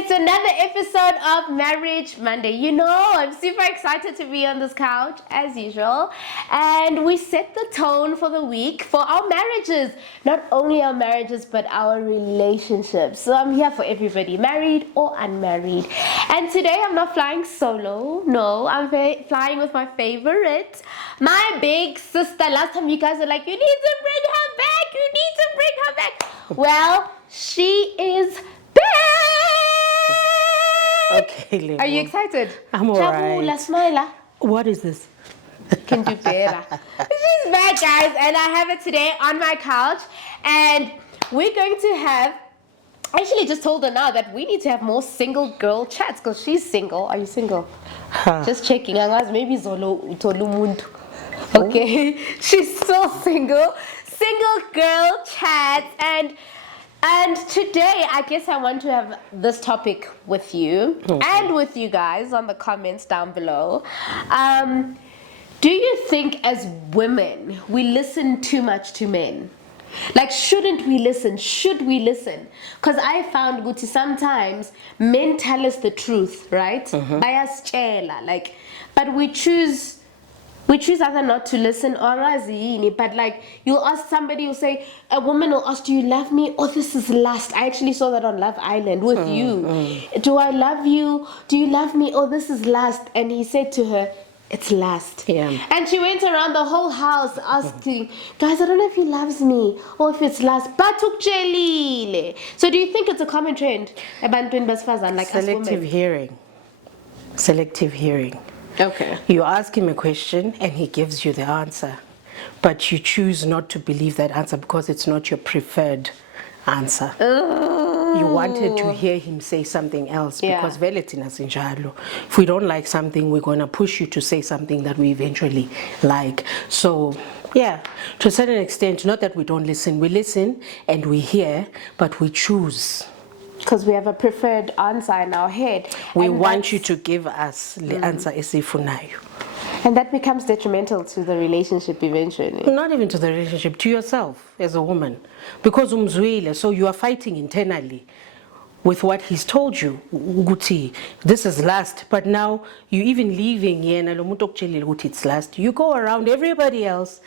it's another episode of Marriage Monday. You know, I'm super excited to be on this couch as usual. And we set the tone for the week for our marriages. Not only our marriages, but our relationships. So I'm here for everybody, married or unmarried. And today I'm not flying solo. No, I'm flying with my favorite, my big sister. Last time you guys were like, you need to bring her back. You need to bring her back. Well, she is back. Okay, Lebo. Are you excited? I'm alright. Jabula, smile. What is this? Can do better. She's back, guys, and I have it today on my couch. And we're going to have, I actually just told her now that we need to have more single girl chats because she's single. Are you single? Just checking. Maybe Zolo utolu muntu. Okay, she's still single. Single girl chats. And today, I guess I want to have this topic with you and with you guys on the comments down below. Do you think as women, we listen too much to men? Like, shouldn't we listen? Should we listen? Because I found, Guti, sometimes men tell us the truth, right? Bayasitshela, like, but we choose either not to listen or razini, but like you'll ask somebody, you'll say, a woman will ask, do you love me? Oh, this is lust. I actually saw that on Love Island with you. Do I love you? Do you love me? Oh, this is lust. And he said to her, it's lust. Yeah. And she went around the whole house asking, guys, I don't know if he loves me or if it's lust. Batukjelile. So do you think it's a common trend? Like Selective hearing. Selective hearing. Okay. You ask him a question and he gives you the answer, but you choose not to believe that answer because it's not your preferred answer. You wanted to hear him say something else because veletina sinjalo. If we don't like something, we're going to push you to say something that we eventually like. So yeah, to a certain extent, not that we don't listen, we listen and we hear, but we choose. Because we have a preferred answer in our head. We want you to give us the answer esifunayo. And that becomes detrimental to the relationship eventually. Not even to the relationship, to yourself as a woman. Because umzwile, so you are fighting internally with what he's told you. Guti, this is lust. But now you even leaving yena lo muntu okutshela ukuthi it's lust. You go around everybody else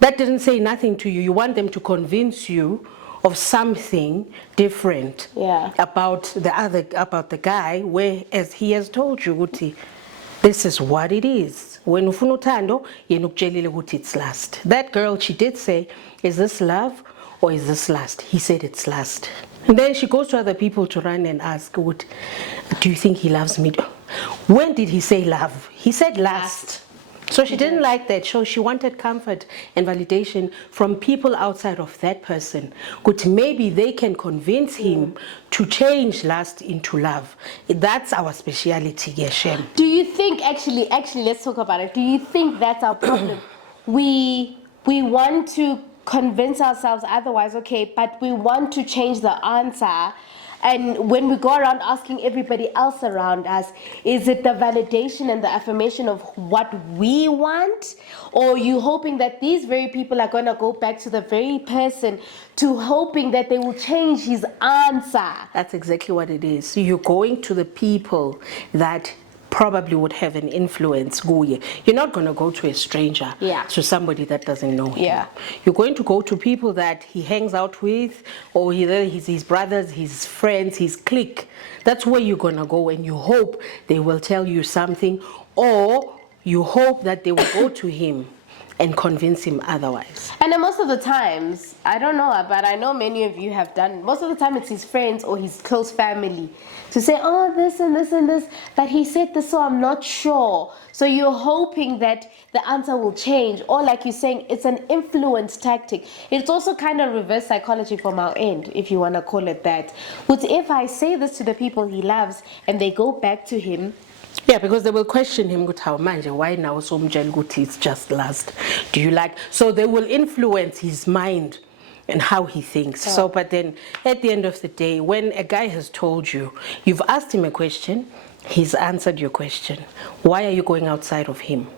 that didn't say nothing to you. You want them to convince you of something different about the guy, whereas he has told you, Guti, this is what it is. When ufuna uthando, yena ukutshelile ukuthi it's lust. That girl, she did say, is this love or is this lust? He said it's lust. And then she goes to other people to run and ask, do you think he loves me? When did he say love? He said lust. So she didn't like that. So she wanted comfort and validation from people outside of that person. Good, maybe they can convince him to change lust into love. That's our speciality, Geshem. Do you think, actually, let's talk about it. Do you think that's our problem? we want to convince ourselves otherwise, okay, but we want to change the answer. And when we go around asking everybody else around us, is it the validation and the affirmation of what we want? Or are you hoping that these very people are going to go back to the very person to hoping that they will change his answer? That's exactly what it is. You're going to the people that probably would have an influence. You're not going to go to a stranger, to somebody that doesn't know him. You're going to go to people that he hangs out with, or his brothers, his friends, his clique. That's where you're going to go, and you hope they will tell you something, or you hope that they will go to him and convince him otherwise. And then most of the times, I don't know, but I know many of you have done, most of the time it's his friends or his close family to say, oh, this and this and this, but he said this, so I'm not sure. So you're hoping that the answer will change, or like you're saying, it's an influence tactic. It's also kind of reverse psychology from our end, if you want to call it that. But if I say this to the people he loves and they go back to him, yeah, because they will question him, why now so much it's just lust? Do you like? So they will influence his mind and how he thinks. So, but then at the end of the day, when a guy has told you, you've asked him a question, he's answered your question. Why are you going outside of him?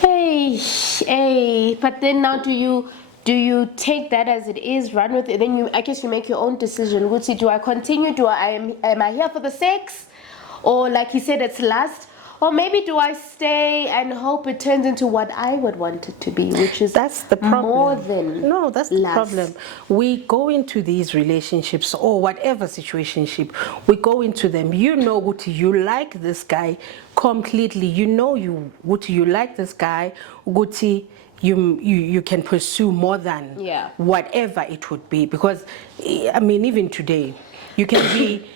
Hey, but then now do you do you take that as it is, run with it? Then I guess you make your own decision. Gucci, do I continue? Am I here for the sex? Or like he said, it's lust? Or maybe do I stay and hope it turns into what I would want it to be, which is that's the problem. More than no, that's lust. the problem. We go into these relationships or whatever situationship, we go into them. You know, Guti, you like this guy completely. You know, Guti, you like this guy, Guti. You can pursue more than whatever it would be, because I mean, even today, you can be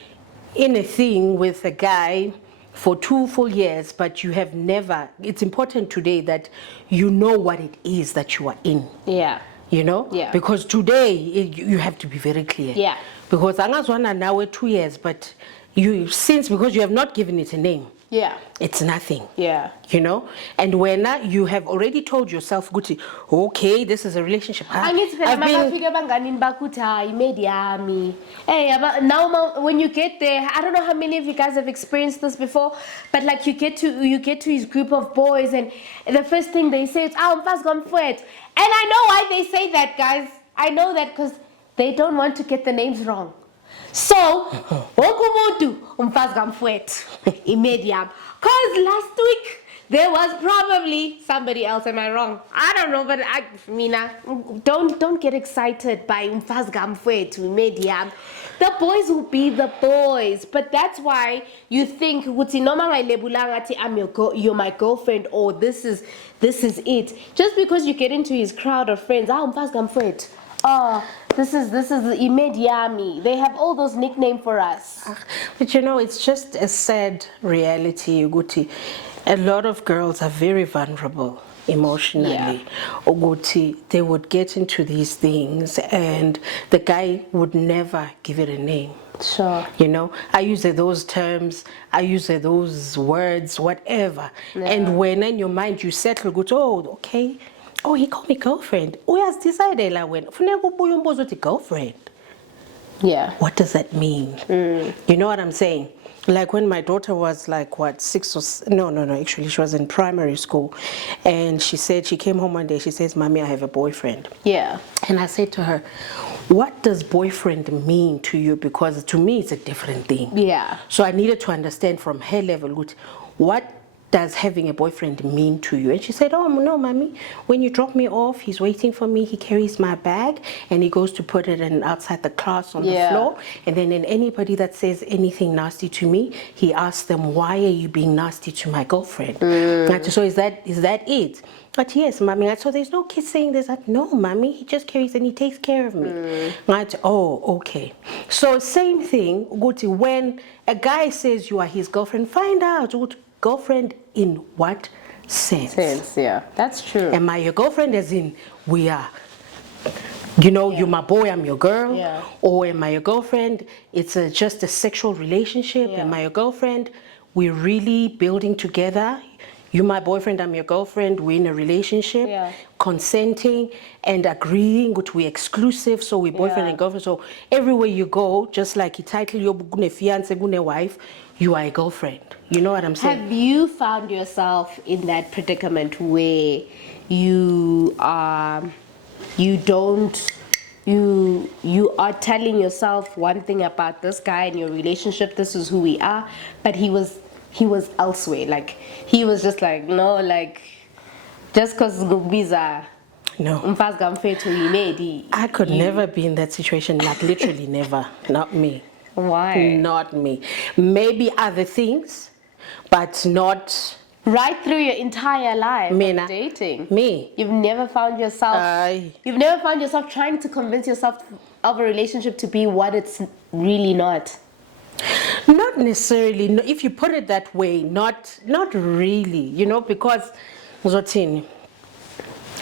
in a thing with a guy for 2 full years, but you have never. It's important today that you know what it is that you are in. Yeah. You know? Yeah. Because today you have to be very clear. Yeah. Because angazwana now 2 years, but because you have not given it a name. Yeah. It's nothing. Yeah. You know? And when you have already told yourself, Guti, okay, this is a relationship. Now when you get there, I don't know how many of you guys have experienced this before, but like you get to his group of boys, and the first thing they say is, I'm fast gone for it. And I know why they say that, guys. I know that because they don't want to get the names wrong. So, wokumuntu umfazi kamfowethu iMedium. Cause last week there was probably somebody else. Am I wrong? I don't know, but Mina, don't get excited by umfazi kamfowethu iMedium. The boys will be the boys, but that's why you think ukuthi noma ngayilebulanga ngathi you're my girlfriend, or this is it. Just because you get into his crowd of friends, umfazi kamfowethu. Oh, this is iMediami. They have all those nicknames for us. But you know, it's just a sad reality, Uguti. A lot of girls are very vulnerable emotionally. Uguti, they would get into these things and the guy would never give it a name. Sure. You know, I use those terms, I use those words, whatever. Yeah. And when in your mind you settle, go, oh, okay. Oh, he called me girlfriend. We has decided like when girlfriend. Yeah. What does that mean? You know what I'm saying? Like when my daughter was like what, 6 or no, actually she was in primary school, and she came home one day. She says, "Mommy, I have a boyfriend." Yeah. And I said to her, "What does boyfriend mean to you?" Because to me it's a different thing. Yeah. So I needed to understand from her level, what does having a boyfriend mean to you? And she said, "Oh no, Mommy, when you drop me off, he's waiting for me, he carries my bag and he goes to put it outside the class on the floor, and then anybody that says anything nasty to me, he asks them, why are you being nasty to my girlfriend?" So is that it? But yes, Mommy. So there's no kid saying this. No, Mommy, he just carries and he takes care of me. Oh, okay. So same thing, Guti, when a guy says you are his girlfriend, find out, girlfriend in what sense? Yeah, that's true. Am I your girlfriend as in we are, you're my boy, I'm your girl? Yeah. Or am I your girlfriend? It's just a sexual relationship. Yeah. Am I your girlfriend? We're really building together. You're my boyfriend, I'm your girlfriend. We're in a relationship, consenting and agreeing that we're exclusive, so we're boyfriend and girlfriend. So everywhere you go, just like you title your fiance, wife, you are a girlfriend. You know what I'm saying? Have you found yourself in that predicament where you are telling yourself one thing about this guy in your relationship, this is who we are, but he was elsewhere, like he was just like, no, like just because Gubiza I could never be in that situation, like literally never. Not me. Why? Not me. Maybe other things, but not right through your entire life of dating. Me. You've never found yourself trying to convince yourself of a relationship to be what it's really not. Not necessarily. No, if you put it that way, not really, because Zotini.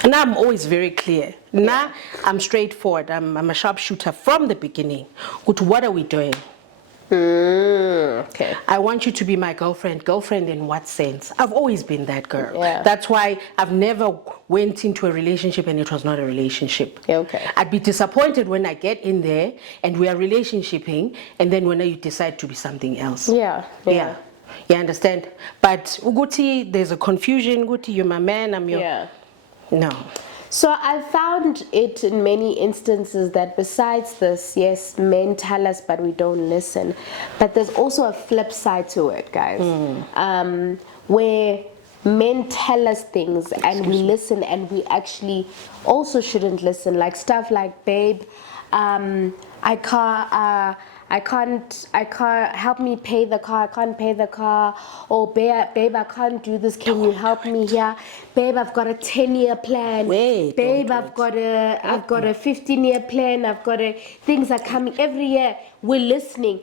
Now I'm always very clear. Now I'm straightforward. I'm a sharpshooter from the beginning. Good, what are we doing? Okay. I want you to be my girlfriend. Girlfriend in what sense? I've always been that girl. Yeah. That's why I've never went into a relationship and it was not a relationship. Okay. I'd be disappointed when I get in there and we are relationshiping, and then when you decide to be something else. Yeah. You understand? But Uguti, there's a confusion. Uguti, you're my man, I'm your... Yeah. No. So I found it in many instances that besides this, yes, men tell us but we don't listen. But there's also a flip side to it, guys. Where men tell us things and we listen and we actually also shouldn't listen. Like stuff like, babe, I can't help me pay the car. I can't pay the car. Or babe, I can't do this. Can you help me here? Babe, I've got a 10-year plan. Wait, babe, don't I've got a 15-year plan. Things are coming every year. We're listening.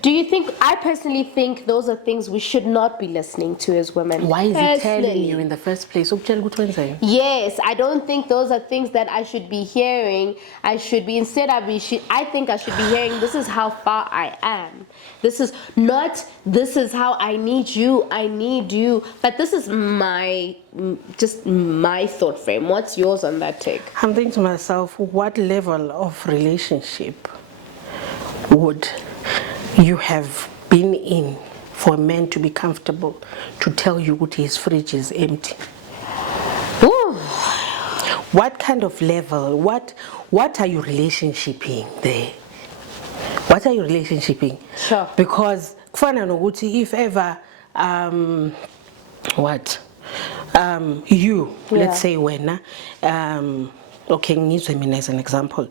Do you think? I personally think those are things we should not be listening to as women. Why is he telling Personally. you in the first place? Yes, I don't think those are things that I should be hearing. I think I should be hearing, this is how far I am. This is how I need you. But this is just my thought frame. What's yours on that take? I'm thinking to myself, what level of relationship would you have been in for a man to be comfortable to tell you that his fridge is empty? Ooh. What kind of level? What are you relationshiping there? What are you relationshiping? Sure. Because kufana nokuthi if ever let's say wena okay ngizwe mina as an example,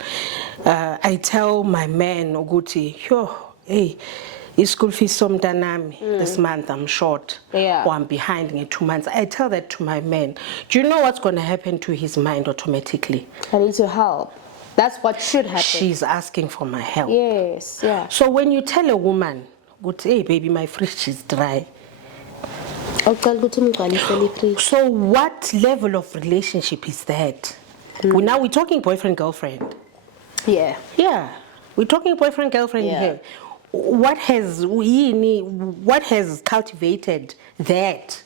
I tell my man ukuthi hey, school fees somtanami this month I'm short, Yeah. or I'm behind in 2 months. I tell that to my man. Do you know what's going to happen to his mind automatically? I need to help. That's what should happen. She's asking for my help. Yes, yeah. So when you tell a woman, hey baby, my fridge is dry. So what level of relationship is that? Now we're talking boyfriend, girlfriend. Yeah. Yeah, we're talking boyfriend, girlfriend Yeah. here. What has cultivated that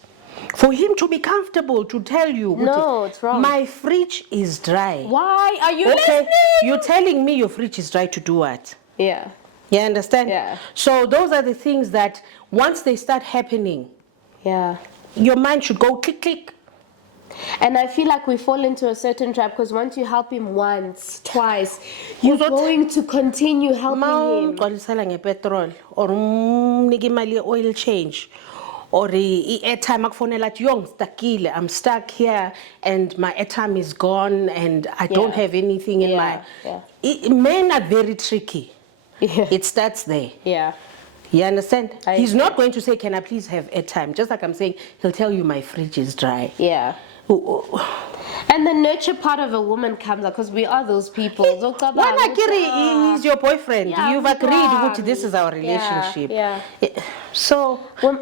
for him to be comfortable to tell you? No, it's wrong. My fridge is dry. Why are you Okay, listening? you're telling me your fridge is dry to do what? Yeah. You understand? Yeah. So those are the things that once they start happening, Yeah. your mind should go click, click. And I feel like we fall into a certain trap because once you help him once, twice, you're going to continue helping him. Mawuqalisela petrol or umnike imali oil change or airtime akufonela athi ngistakile, I'm stuck here and my airtime is gone and I don't Yeah. have anything in my Yeah. Men are very tricky. Yeah. It starts there. Yeah. You understand? I He's agree. not going to say, can I please have airtime? Just like I'm saying, he'll tell you my fridge is dry. Yeah. And the nurture part of a woman comes out because we are those people. When Akiri is your boyfriend, Yeah, you've agreed that this is our relationship. Yeah. So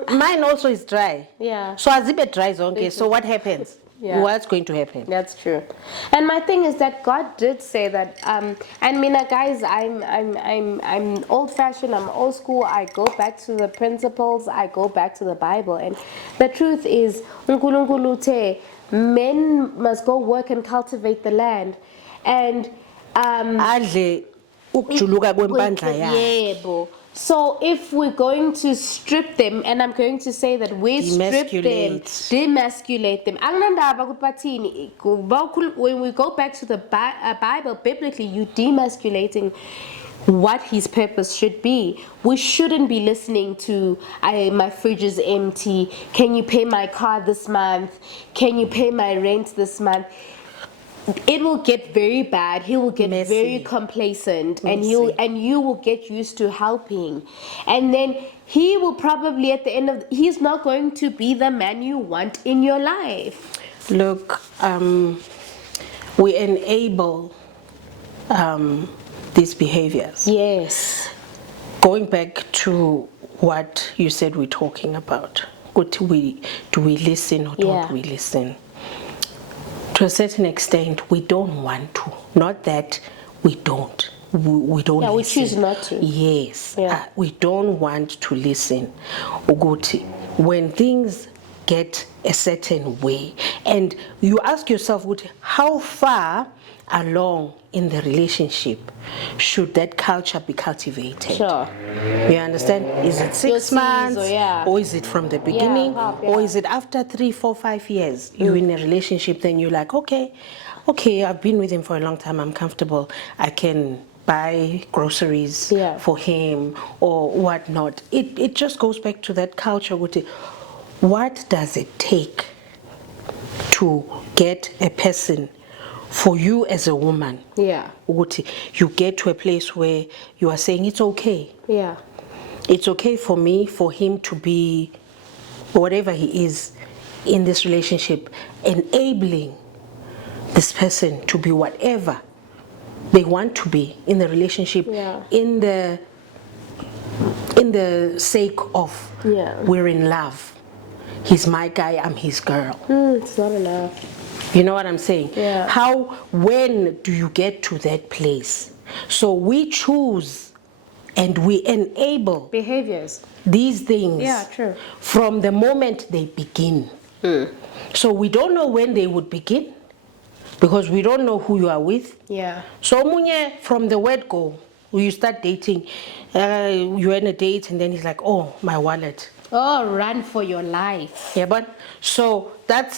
mine also is dry. Yeah. So Azibet dries, okay. So what happens? Yeah. What's going to happen? That's true. And my thing is that God did say that. And Mina, guys, I'm old-fashioned. I'm old school. I go back to the principles. I go back to the Bible. And the truth is, uNkulunkulu te, men must go work and cultivate the land. And Adle ukujuluka kwempandla yakhe. yebo. So if we're going to strip them, and I'm going to say that we strip them, demasculate them. Anginandaba ukuthi bathini. When we go back to the Bible, biblically, you demasculating what his purpose should be. We shouldn't be listening to, my fridge is empty. Can you pay my car this month? Can you pay my rent this month? It will get very bad. He will get Messy. very complacent, Messy. and you will get used to helping, and then he will probably at the end of he's not going to be the man you want in your life. Look, we enable these behaviors. Yes. Going back to what you said we're talking about, do we listen or don't we listen? To a certain extent, we don't want to. Not that we don't. We don't listen. We choose not to. Yes. Yeah. We don't want to listen. Uguti, when things get a certain way, and you ask yourself, Uguti, how far along in the relationship should that culture be cultivated? Sure. You understand? Is it 6 Your months, season, yeah. or is it from the beginning, or is it after 3, 4, 5 years you're in a relationship? Then you're like, okay, I've been with him for a long time. I'm comfortable. I can buy groceries Yeah. for him or whatnot. It just goes back to that culture. What does it take to get a person, for you as a woman? Yeah. You get to a place where you are saying it's okay. Yeah. It's okay for me, for him to be whatever he is in this relationship, enabling this person to be whatever they want to be in the relationship, Yeah. in the sake of Yeah. we're in love. He's my guy, I'm his girl. It's not enough. You know what I'm saying? Yeah. When do you get to that place? So we choose and we enable Behaviors. these things, Yeah, true. from the moment they begin. So we don't know when they would begin because we don't know who you are with. Yeah. So munye, from the word go, when you start dating, you're in a date and then he's like, oh, my wallet. Oh, run for your life. Yeah, but so that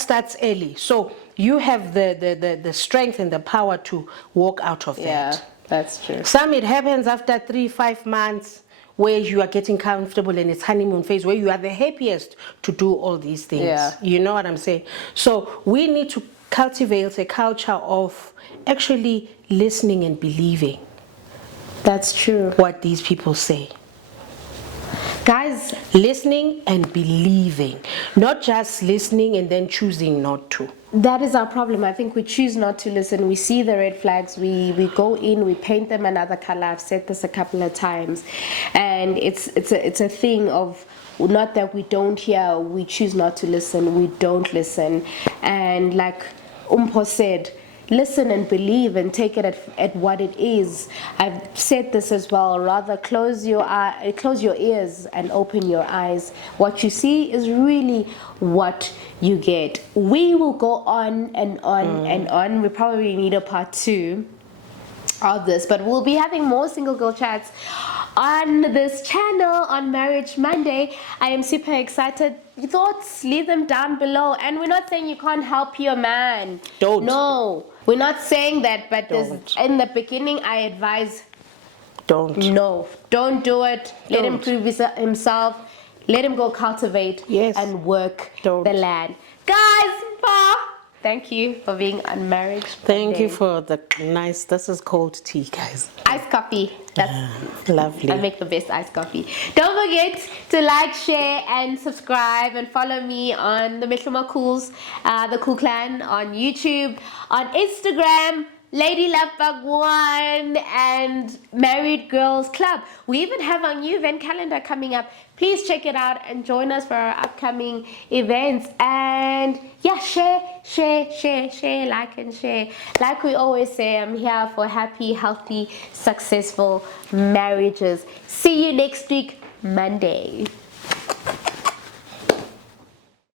starts early. So you have the strength and the power to walk out of Yeah, that. that's true. Some it happens after 3, 5 months where you are getting comfortable and it's honeymoon phase where you are the happiest to do all these things. Yeah. You know what I'm saying? So we need to cultivate a culture of actually listening and believing That's true. what these people say. Guys, Listening and believing, not just listening and then choosing not to. that is our problem. I think we choose not to listen. We see the red flags. We go in. We paint them another color. I've said this a couple of times, and it's a thing of not that we don't hear. We choose not to listen. We don't listen, and like Umpo said, listen and believe and take it at what it is. I've said this as well. Rather close your ears and open your eyes. What you see is really what you get. We will go on and on and on. We probably need a part 2 of this, but we'll be having more single girl chats on this channel on Marriage Monday. I am super excited. Your thoughts, leave them down below. And we're not saying you can't help your man. Don't. No, we're not saying that, but Don't. in the beginning I advise Don't. no, don't do it. Let him Don't. prove himself. Let him go cultivate Yes. and work Don't. the land. Guys, thank you for being on Marriage Thank you Monday. for the nice, this is cold tea, guys. Iced coffee. That's Lovely. I make the best iced coffee. Don't forget to like, share, and subscribe, and follow me on the Metloma Cools, the Cool Clan on YouTube, on Instagram, Lady Love Bug 1, and Married Girls Club. We even have our new event calendar coming up. Please check it out and join us for our upcoming events. And yeah, share, like and share. Like we always say, I'm here for happy, healthy, successful marriages. See you next week, Monday.